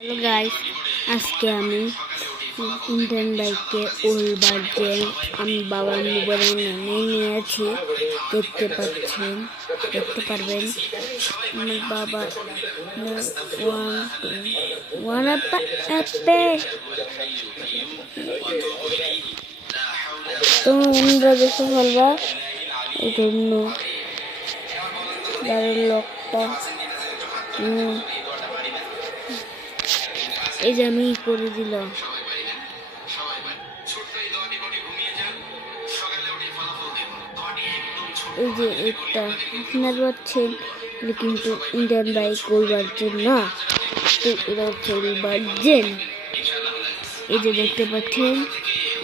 Hello guys, আজকে আমি Indian বাইকে ওল ভার্জন আমি বাবার মোবাইলে নামিয়ে নিয়েছি। দেখতে পারবেন আমার বাবা ওয়ান অ্যাপে তোমরা দেখে ফেলবা। এই জন্য লকটা এই যে আমি করে দিলাম। এই যে এটা আপনারা পাচ্ছেন, এটা কিন্তু ইন্ডিয়ান বাইক ওল ভার্জন না, তো এটা হচ্ছে ওল ভার্জন। এই যে দেখতে পাচ্ছেন,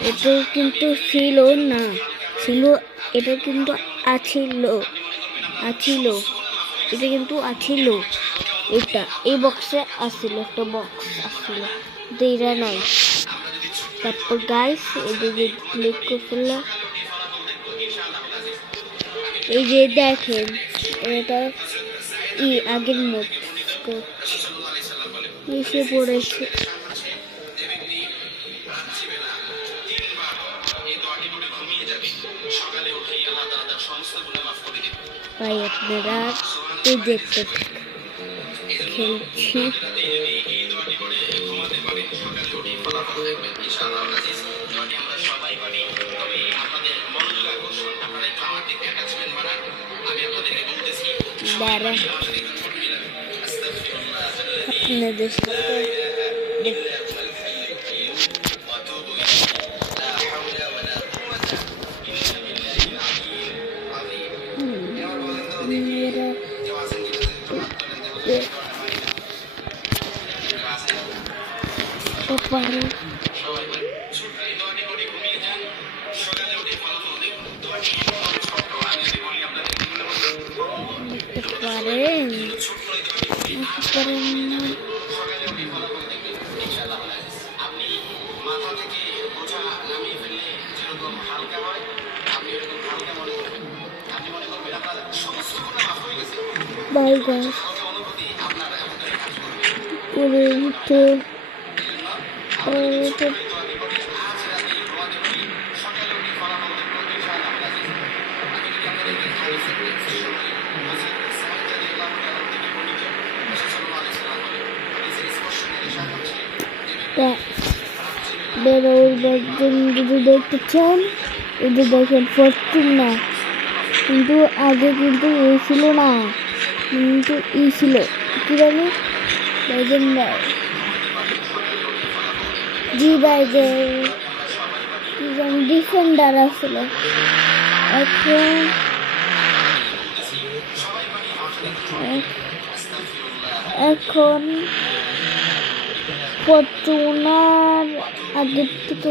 এটা কিন্তু ছিল না, এটা কিন্তু এটা কিন্তু আছিল। এটা এই বক্সে আসছিল, একটা বক্স আসছিল, এটা নাই। তারপর গাইস এদিকে ক্লিক করে ফেললাম। এই যে দেখেন, এটা আগের মত এসে পড়েছে। ভাই আপনারা এই দেখতে খেলছি। আপনাদের সাথে পারেন বাই গাইস করে উঠে যদি দেখতে চান, এটা দেখেন ফরচুন না, কিন্তু আগে কিন্তু এই ছিল না, কিন্তু ই ছিল কি জানি জি বাইকের কি জানি ডিফেন্ডার আসছিল। এখন ফরচুনার আগের থেকে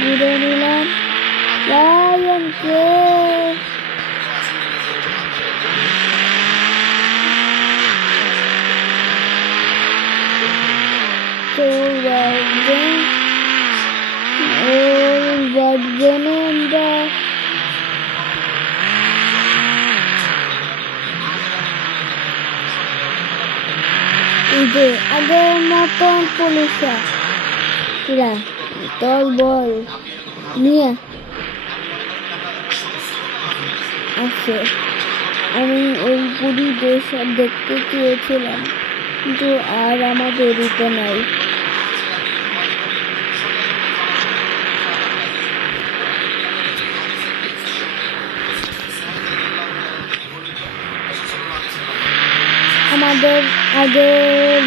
ঘুরে নিলাম। আগের মতন পুলিশরা দল বল নিয়ে আছে। আমি ওই পুরী দেশ দেখতে চেয়েছিলাম, কিন্তু আর আমাদের দিতে নাই। আমাদের আগের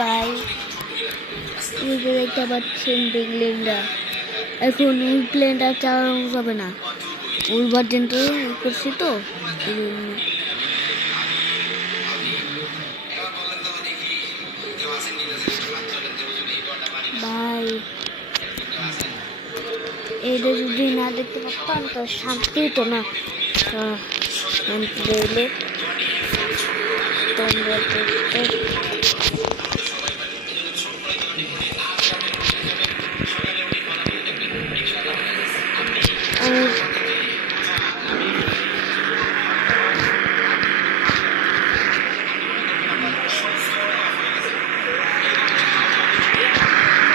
বাই দেখতে পাচ্ছেন, দেখলেন না, এখন ওই প্লেনটা চালানো যাবে না, ওই ভার্জন তো করছি তো ভাই। এটা যদি না দেখতে পারতাম তো শান্তি তো না। শান্তি রইলে তোমরা দেখতে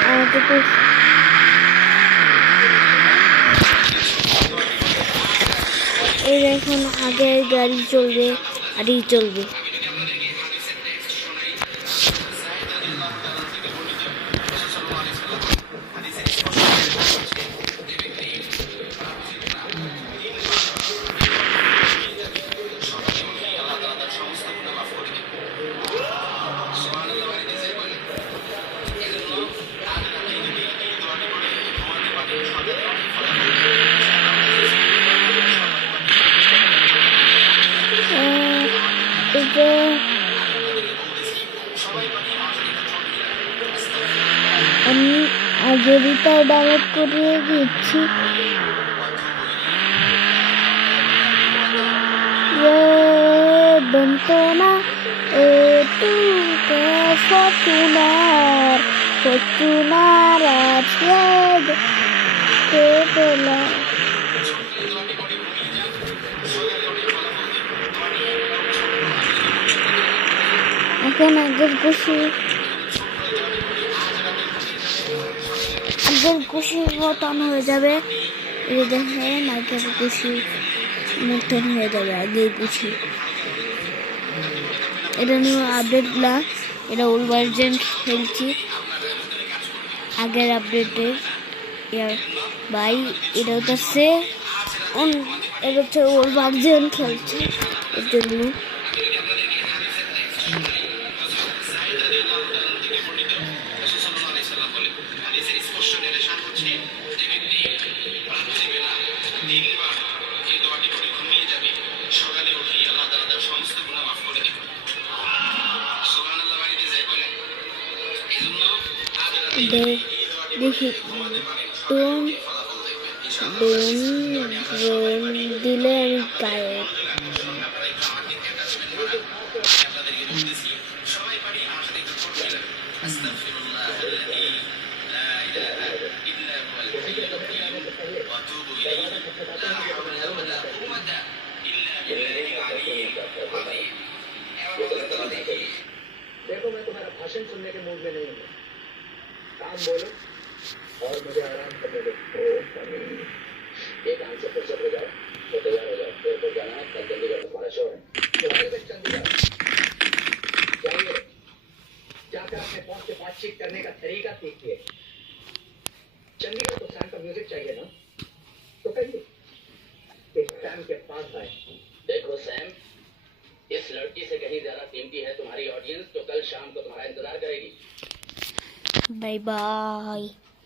আমাকে তো এর এখন আগে গাড়ি চলবে আরই চলবে। এটা আমি আগেরটা ডাউনলোড করে দিচ্ছি। বন্তনা এ তু ফর্চুনার ফর্চুনার আছে পেলা। এখন আগের খুশির মতন হয়ে যাবে। এই দেখেন আগের খুশির মতন হয়ে যাবে আগের খুশি। এটা নিয়ে আপডেট না, এটা ওল্ড ভার্জন খেলছি আগের আপডেটের। ভাই এটা হচ্ছে ওল্ড ভার্জন খেলছি এর জন্য। দেখি টোন দিলে আমি গায়ক। देखो मैं तुम्हारा भाषण सुनने के मूड में नहीं हूँ। काम बोलो और मुझे आराम करने दो। ये काम से फुर्सत हो जाओ तो तैयार हो जाओ। एयरपोर्ट जाना है, कल चंडीगढ़ तुम्हारा शो है। तुम्हारे बस चंडीगढ़ जाइए, जाकर अपने बॉस से बातचीत करने का तरीका सीखिए। चंडीगढ़ को सैम का म्यूजिक चाहिए ना, तो कहिए कि सैम के पास आए। देखो सैम, इस लड़की से कहीं ज्यादा कीमती है तुम्हारी ऑडियंस, तो कल शाम को तुम्हारा इंतजार करेगी। Bye bye.